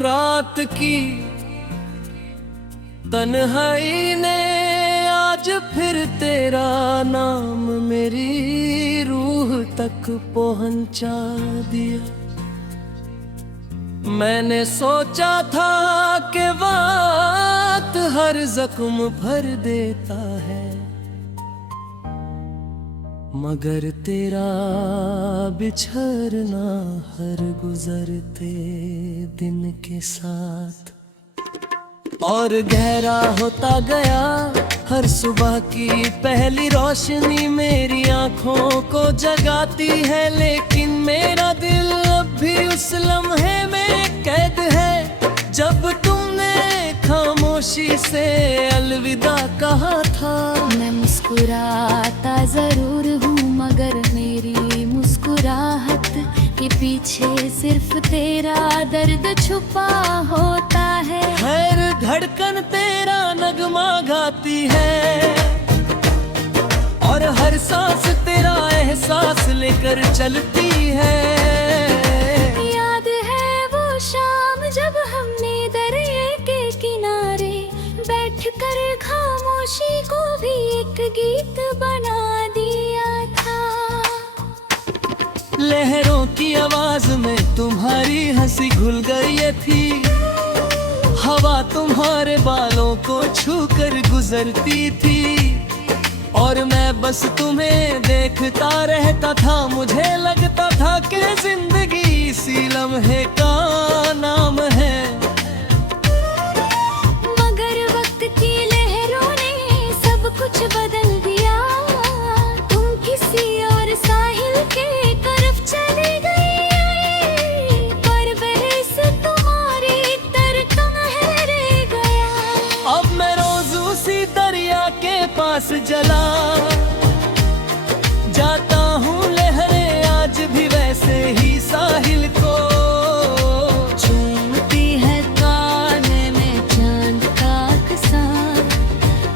रात की तन्हाई ने आज फिर तेरा नाम मेरी रूह तक पहुंचा दिया। मैंने सोचा था कि वक्त हर जख्म भर देता है, मगर तेरा बिछड़ना हर गुजरते दिन के साथ और गहरा होता गया। हर सुबह की पहली रोशनी मेरी आंखों को जगाती है, लेकिन मेरा दिल अब भी उस लम्हे में कैद है जब तुमने खामोशी से अलविदा कहा था। मैं मुस्कुराता जरूर हूँ, मगर मेरी मुस्कुराहट के पीछे सिर्फ तेरा दर्द छुपा होता है। हर धड़कन तेरा नगमा गाती है और हर सांस तेरा एहसास लेकर चलती है। याद है वो शाम जब हमने दरिया के किनारे बैठकर खामोशी को भी एक गीत बना दिया था। लहरों की आवाज में तुम्हारी हंसी घुल गई थी, हवा तुम्हारे बालों को छूकर गुजरती थी और मैं बस तुम्हें देखता रहता था। मुझे लगता था कि जिंदगी इसी लम्हे का नाम है, मगर वक्त की लहरों ने सब कुछ बदल दिया। तुम किसी और साहिल के तरफ चले गई, पर बहस तुम्हारी तरक में रह गया। अब मैं रोज उसी दरिया के पास जला जाता हूँ, लहरें आज भी वैसे ही साहिल को चूमती है काने में चांद का अक्सार,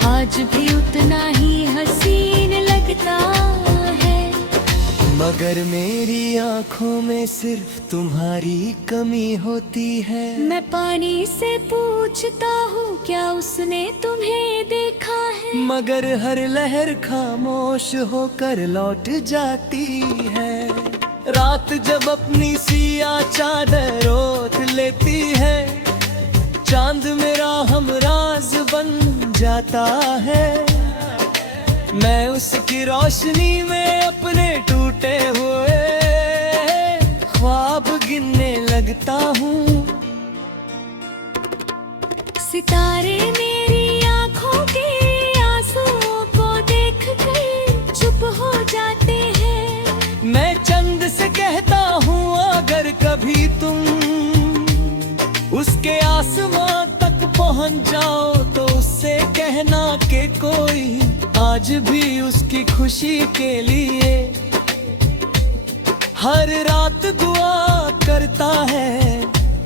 आज भी उतना ही हसीन लगता है। मगर मेरी आंखों में सिर्फ तुम्हारी कमी होती है। मैं पानी से पूछता हूँ क्या उसने तुम्हें देखा है, मगर हर लहर खामोश होकर लौट जाती है। रात जब अपनी सिया चादर ओढ़ लेती है, चांद मेरा हमराज बन जाता है। मैं उसकी रोशनी में अपने टूटे हुए ख्वाब गिनने लगता हूँ। सितारे मेरी आँखों के आंसुओं को देखकर चुप हो जाते हैं। मैं चंद से कहता हूँ अगर कभी तुम उसके आसमां तक पहुँच जाओ तो उससे कहना कि कोई आज भी उसकी खुशी के लिए हर रात दुआ करता है।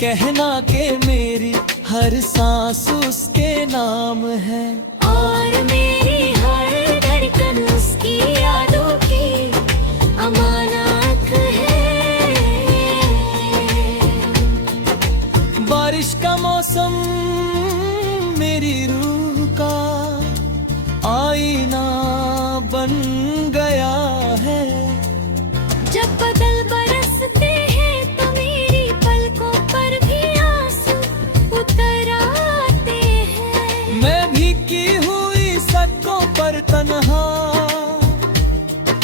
कहना कि मेरी हर सांस उसके नाम है और मेरी हर धड़कन उसकी यादों की अमानत है। बारिश का मौसम मेरी रूह का आईना बन गया है। जब बदल बरसते हैं तो मेरी पलकों पर भी आंसू उतर आते हैं। मैं भीगी हुई सड़कों पर तन्हा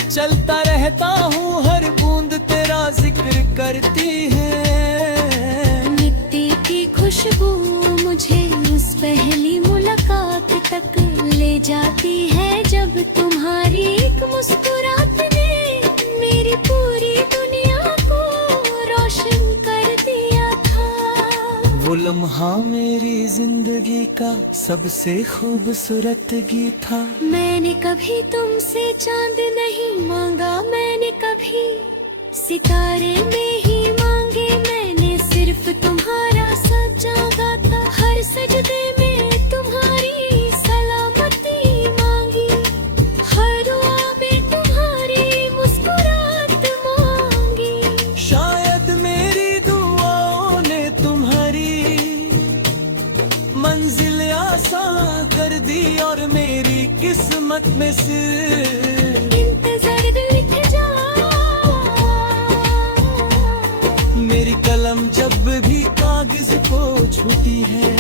चलता रहता हूँ, हर बूंद तेरा जिक्र करती है। मिट्टी की खुशबू मुझे उस पहली मुलाकात तक ले जाती है जब तुम्हारी एक मुस्कुराहट ने मेरी पूरी दुनिया को रोशन कर दिया था। वो लम्हा मेरी जिंदगी का सबसे खूबसूरत गीत था। मैंने कभी तुमसे चांद नहीं मांगा, मैंने कभी सितारे नहीं मांगे, मैंने सिर्फ तुम्हारा साथ जागा था। हर सजदे में तुम्हारी सलामती मांगी, हर दुआ में तुम्हारी मुस्कुराहट मांगी। शायद मेरी दुआओं ने तुम्हारी दी और मेरी किस्मत में सिर्फ इंतजार लिख जा। मेरी कलम जब भी कागज को छूती है,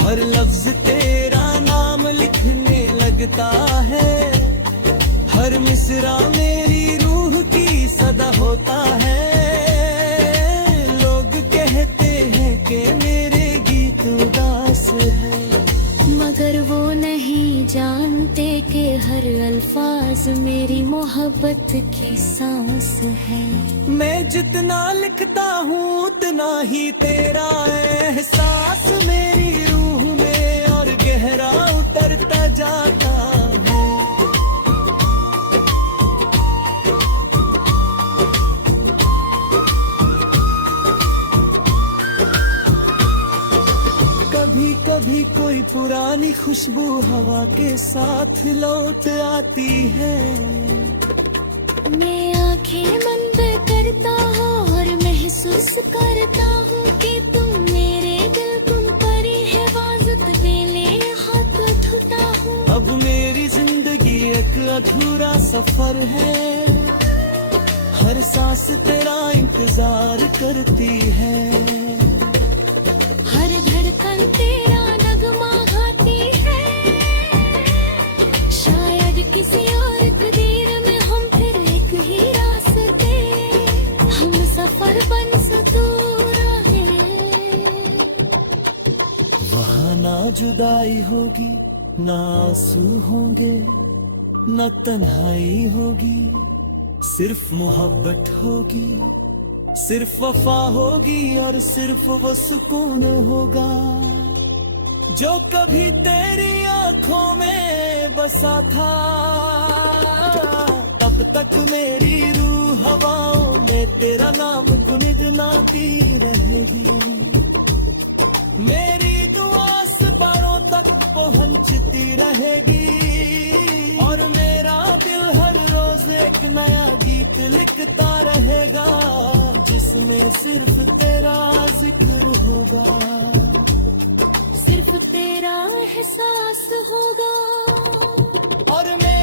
हर लफ्ज तेरा नाम लिखने लगता है। हर मिसरा मेरी रूह की सदा होता है। लोग कहते हैं कि मेरे गीत उदास है, मगर वो नहीं जानते कि हर अल्फाज मेरी मोहब्बत की सांस है। मैं जितना लिखता हूँ उतना ही तेरा एहसास मेरी रूह में और गहरा उतरता जाता है। कभी कभी कोई पुरानी खुशबू हवा के साथ लौट आती है। मैं आंखें बंद करता हूँ और महसूस करता हूँ कि तुम मेरे दिल गुम परी हिफाजत वेले हाथ धुता हूँ। अब मेरी जिंदगी एक अधूरा सफर है, हर सांस तेरा इंतजार करती है। हर धड़कन तेरा नगमा गाती है। शायद किसी और तकदीर में हम फिर एक ही रास्ते, हम सफर बन सतूरा है। वहाँ ना जुदाई होगी, ना आंसू होंगे, ना तन्हाई होगी, सिर्फ मोहब्बत होगी, सिर्फ वफा होगी और सिर्फ वो सुकून होगा जो कभी तेरी आंखों में बसा था। तब तक मेरी रूह हवाओं में तेरा नाम गुनगुनाती रहेगी। मेरी दुआ आसमानों तक पहुंचती रहेगी और मेरा दिल हर रोज एक नया गीत लिखता रहेगा, जिसमें सिर्फ तेरा जिक्र होगा, सिर्फ तेरा एहसास होगा। और मैं